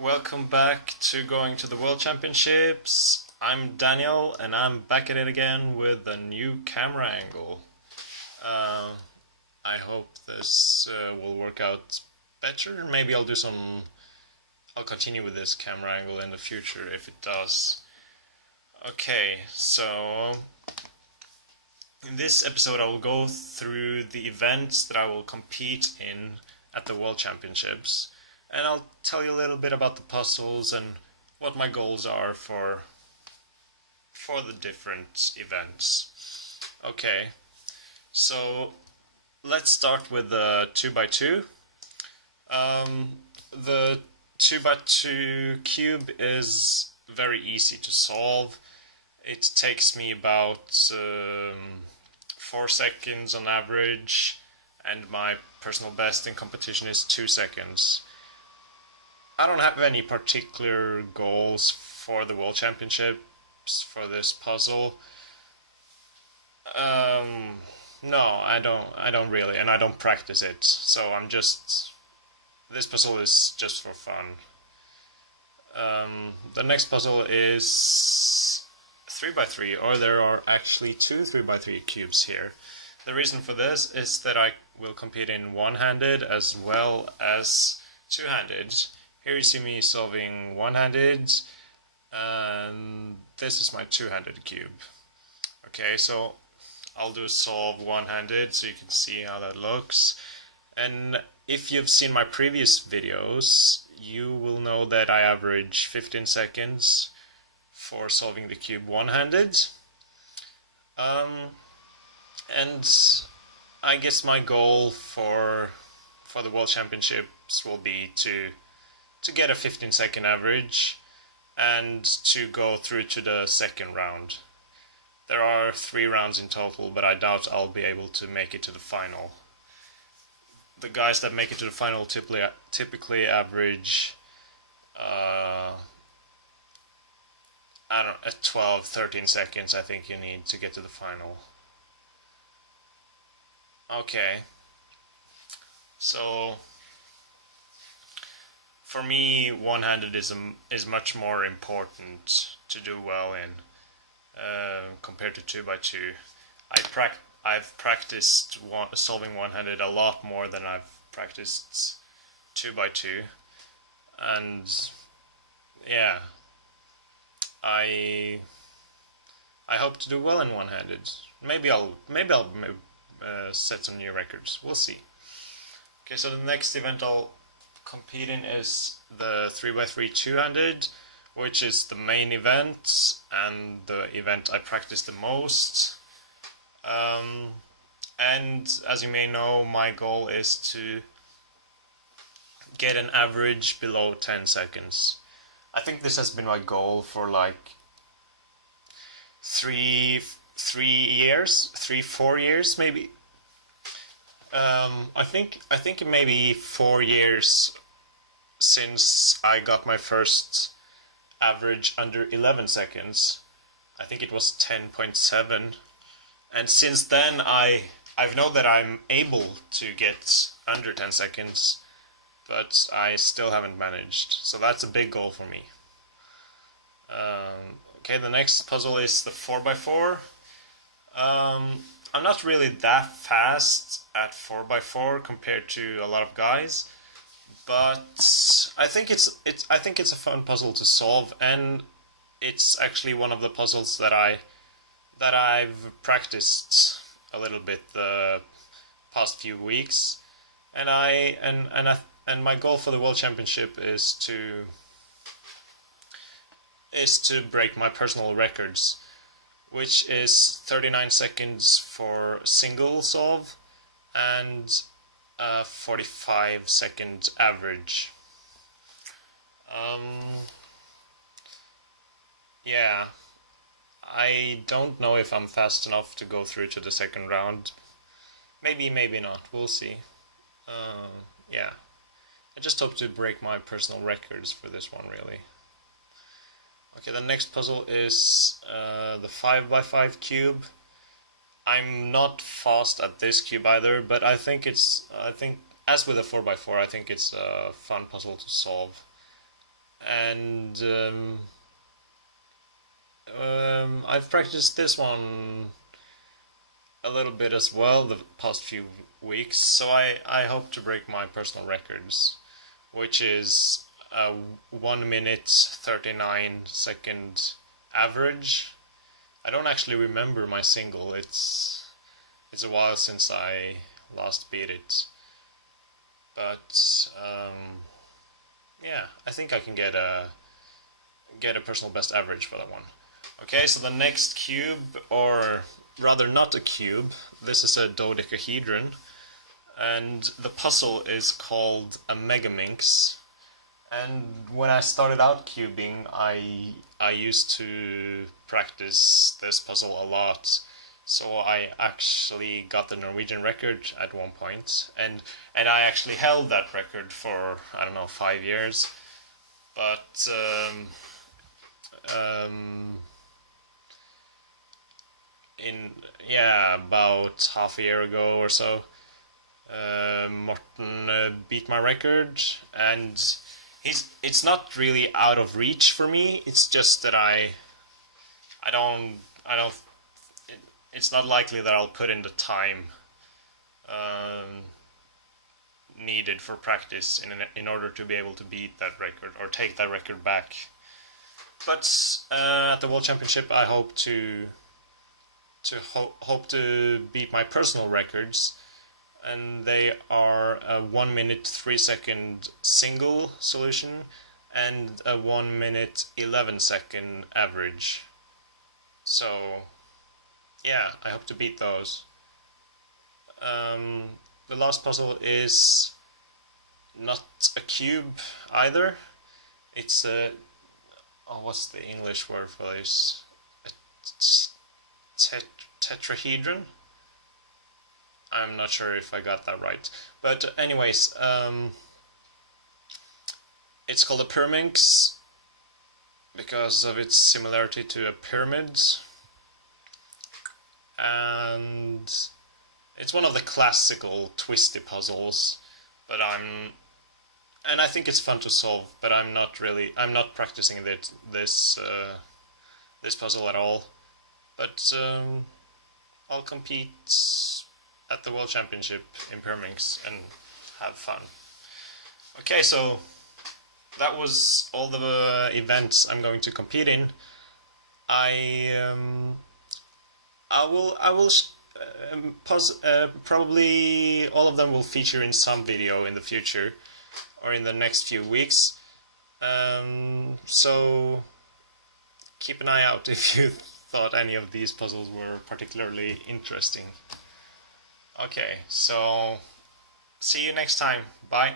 Welcome back to Going to the World Championships. I'm Daniel and I'm back at it again with a new camera angle. Uh, I hope this will work out better. Maybe I'll continue with this camera angle in the future if it does. Okay, so in this episode I will go through the events that I will compete in at the World Championships. And I'll tell you a little bit about the puzzles and what my goals are for the different events. Okay, so let's start with the 2x2. The 2x2 cube is very easy to solve. It takes me about 4 seconds on average, and my personal best in competition is 2 seconds. I don't have any particular goals for the World Championships for this puzzle. No, I don't really, and I don't practice it. So this puzzle is just for fun. The next puzzle is 3x3, or there are actually two 3x3 cubes here. The reason for this is that I will compete in one-handed as well as two-handed. Here you see me solving one-handed, and this is my two-handed cube. Okay, so I'll do solve one-handed so you can see how that looks. And if you've seen my previous videos, you will know that I average 15 seconds for solving the cube one-handed. And I guess my goal for the World Championships will be to get a 15-second average and to go through to the second round. There are 3 rounds in total, but I doubt I'll be able to make it to the final. The guys that make it to the final typically average I don't know, at 12, 13 seconds I think you need to get to the final. Okay, so for me, one-handed is much more important to do well in compared to 2x2. I've practiced solving one-handed a lot more than I've practiced 2x2, and yeah, I hope to do well in one-handed. Maybe I'll set some new records. We'll see. Okay, so the next event I'll compete in is the 3x3 two-handed, which is the main event and the event I practice the most. And as you may know, my goal is to get an average below 10 seconds. I think this has been my goal for like 4 years maybe. I think it may be 4 years since I got my first average under 11 seconds. I think it was 10.7, and since then I've known that I'm able to get under 10 seconds, but I still haven't managed. So that's a big goal for me. Okay, the next puzzle is the 4x4. I'm not really that fast at 4x4 compared to a lot of guys, but I think it's a fun puzzle to solve, and it's actually one of the puzzles that I've practiced a little bit the past few weeks, and my goal for the World Championship is to break my personal records, which is 39 seconds for single solve and a 45-second average. Yeah, I don't know if I'm fast enough to go through to the second round. Maybe, maybe not. We'll see. Yeah, I just hope to break my personal records for this one, really. Okay, the next puzzle is the 5x5 cube. I'm not fast at this cube either, but I think as with a 4x4, I think it's a fun puzzle to solve. and I've practiced this one a little bit as well the past few weeks, so I hope to break my personal records, which is a 1 minute 39-second average. I don't actually remember my single. It's a while since I last beat it, but yeah, I think I can get a personal best average for that one. Okay, so the next cube, or rather not a cube, this is a dodecahedron, and the puzzle is called a Megaminx. And when I started out cubing, I used to practice this puzzle a lot. So I actually got the Norwegian record at one point, and I actually held that record for, I don't know, 5 years. But about half a year ago or so, Morten beat my record, and it's not really out of reach for me. It's just that I don't it's not likely that I'll put in the time needed for practice in order to be able to beat that record or take that record back. But at the World Championship, I hope to beat my personal records, and they are a 1 minute 3-second single solution and a 1 minute 11-second average. So yeah, I hope to beat those. The last puzzle is not a cube either. It's a what's the English word for this? A tetrahedron? I'm not sure if I got that right. But anyways, it's called a Pyraminx because of its similarity to a pyramid. And it's one of the classical twisty puzzles, but I think it's fun to solve, but I'm not practicing this puzzle at all. But I'll compete at the World Championship in Pyraminx and have fun. Okay, so that was all the events I'm going to compete in. Probably all of them will feature in some video in the future or in the next few weeks. So keep an eye out if you thought any of these puzzles were particularly interesting. Okay, so see you next time. Bye.